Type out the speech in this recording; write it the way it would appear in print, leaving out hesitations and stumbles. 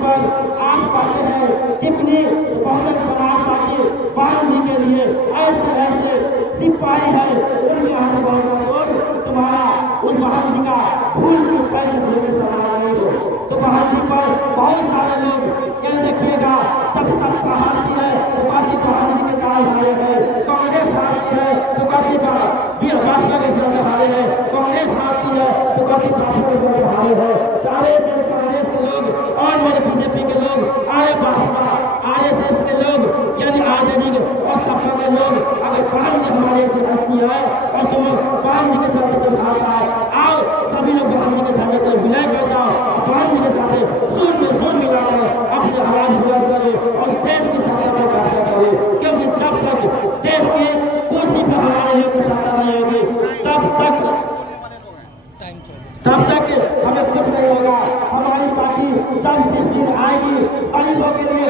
पर आज पाते हैं कितनी बहुजन समाज पार्टी बहन जी के लिए ऐसे ऐसे सिपाही है, उनके हाथ बहुत तुम्हारा उस बहन जी का फूल की पैर धोने सवाल नहीं हो। तो बहन जी पर बहुत सारे लोग ये देखिएगा, जब सत्ता आती है तो कहती बहन जी के काल हारे हैं, कांग्रेस आती है तो कहती भाजपा के विरोध हारे हैं, कांग्रेस आती है तो कहती भाजपा के विरोध हारे हैं। अरे मेरे कांग्रेस के लोग और मेरे बीजेपी के लोग, अरे भाजपा आरएसएस के लोग, यानी आरजेडी और सपा के लोग, अगर बहन जी हमारे से हस्ती है और तुम बहन जी के झंडे को उठाता है, आओ सभी लोग बहन जी के झंडे को विलय कर जाओ और बहन जी के साथ सुर में सुर मिला कर अपने आवाज बुलंद करें और देश की सत्ता पर कब्जा करें। क्योंकि जब तक देश की कुर्सी पर हमारे लोग की सत्ता नहीं होगी तब तक हमें कुछ नहीं होगा। हमारी पार्टी जब जिस दिन आएगी गरीबों के लिए